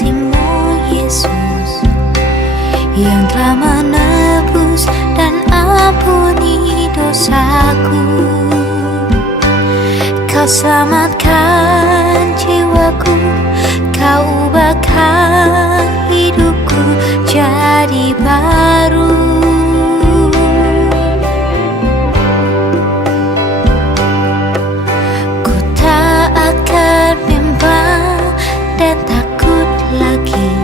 kasih-Mu Yesus, yang telah menebus dan ampuni dosaku. Kau selamatkan jiwaku, Kau ubahkan hidupku jadi baru. Ku tak akan bimbang dan takut lagi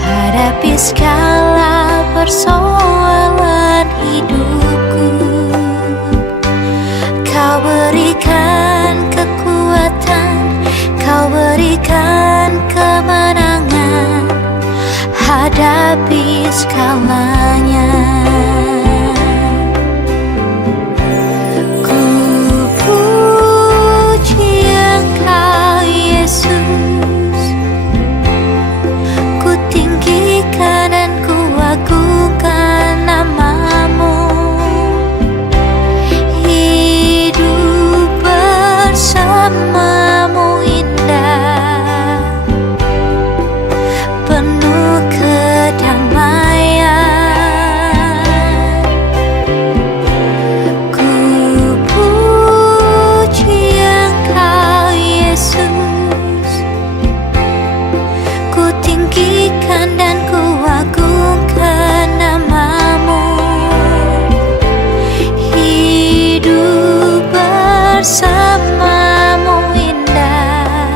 hadapi segala persoalan hidupku. Kau berikan kekuatan, Kau berikan kemenangan hadapi segalanya. Ku puji Engkau Yesus, ku tinggikan dan ku agungkan nama-Mu. Hidup bersama-Mu indah, penuh kedamaian. Ku puji Engkau Yesus, ku tinggikan dan ku agungkan nama-Mu. Hidup bersama-Mu indah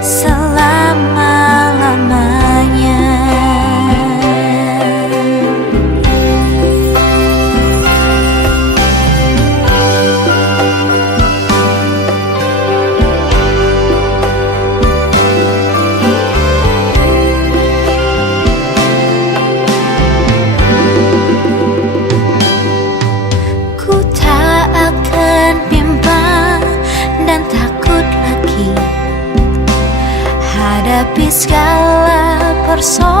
selama-lamanya. Ku tak akan bimbang dan takut lagi hadapi segala persoalan